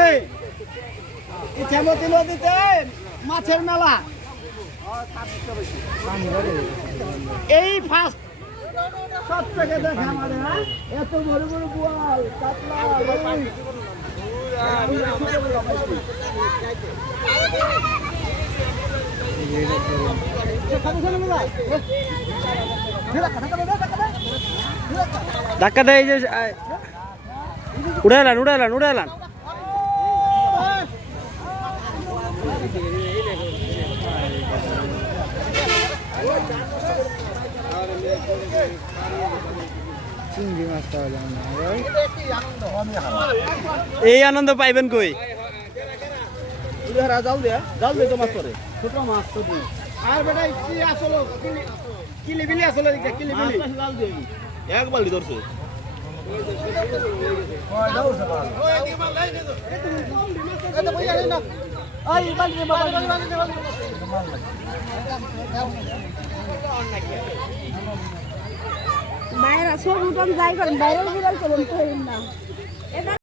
এই ইচ্ছামতি নদীতে মাছের মেলা এই ফার্স্ট সব থেকে দেখা আমাদের এত বড় বড় বোয়াল কাতলা ধাক্কা দেয় যে উড়াইলান উড়াইলান উড়াইলান এই আনন্দ পাইবেন কই জাল দে তো মাছ করে ছোট মাছ তো আর বেটা কি আসলো কিলিবিলি আসলো কিলিবিলি জাল দে এক বালতি ধরছে মায়েরা সব উঠন যাই করেন বাইরে বিড়াল করেন না